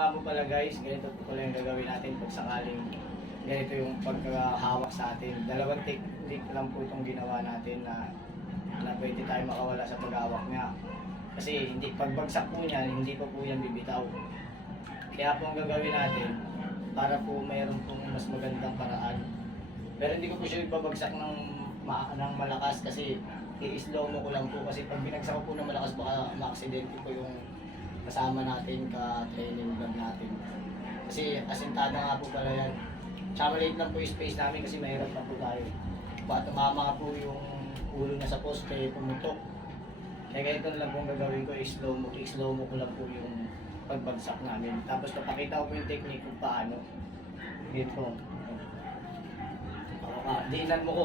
Nga po pala guys, ganito po pala yung gagawin natin pag sakaling ganito yung pagkahawak sa atin. Dalawang technique lang po itong ginawa natin na pwede tayo makawala sa paghawak niya. Kasi hindi, pagbagsak po niya, hindi pa po yan bibitaw. Kaya po ang gagawin natin, para po mayroon pong mas magandang paraan. Pero hindi ko po siya ibabagsak ng malakas kasi i-slow mo ko lang po. Kasi pag binagsak ko po ng malakas, baka ma-aksidente po yung kasama natin, ka-training vlog natin. Kasi asintada nga po pala yan. Tsaka maliit lang po yung space namin kasi mahirap na po tayo. Baka tumama nga po yung ulo na sa poste, pumutok. Kaya ganito na lang po ang gagawin ko, i-slow mo ko lang po yung pagbagsak namin. Tapos napakita ko po yung technique kung paano. Dito. Diinan mo ko.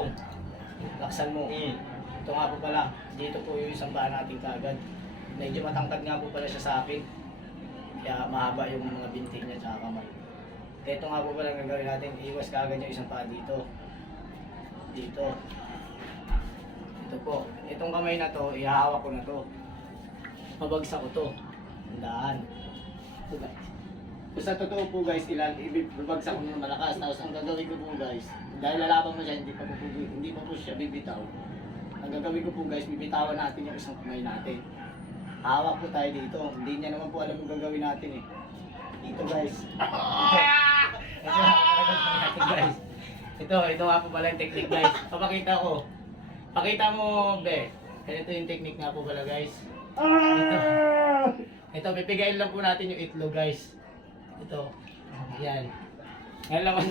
Laksan mo. Ito nga po pala. Dito po yung isang paa natin kaagad. Medyo matangkad nga po pala siya sa akin. Kaya mahaba yung mga binti niya sa kamay. Ito nga po pala ang gagawin natin. Iwas kaagad yung isang paa dito. Dito. Ito po. Itong kamay na to, ihahawak ko na to. Pabagsak ko to. Tandaan. Ito guys. Kung sa totoo po guys, ibabagsak ko ng malakas. Tapos ang gagawin ko po guys, dahil lalaban mo siya, hindi pa po siya bibitaw. Ang gagawin ko po guys, bibitawan natin yung isang kamay natin. Hawak po tayo dito. Hindi niya naman po alam yung gagawin natin eh. Dito guys. Ito nga po pala yung technique guys. Papakita ko. Pakita mo, be. Ito yung technique nga po pala guys. Ito, pipigayin lang po natin yung itlog guys. Ito. Yan. Yan lang ang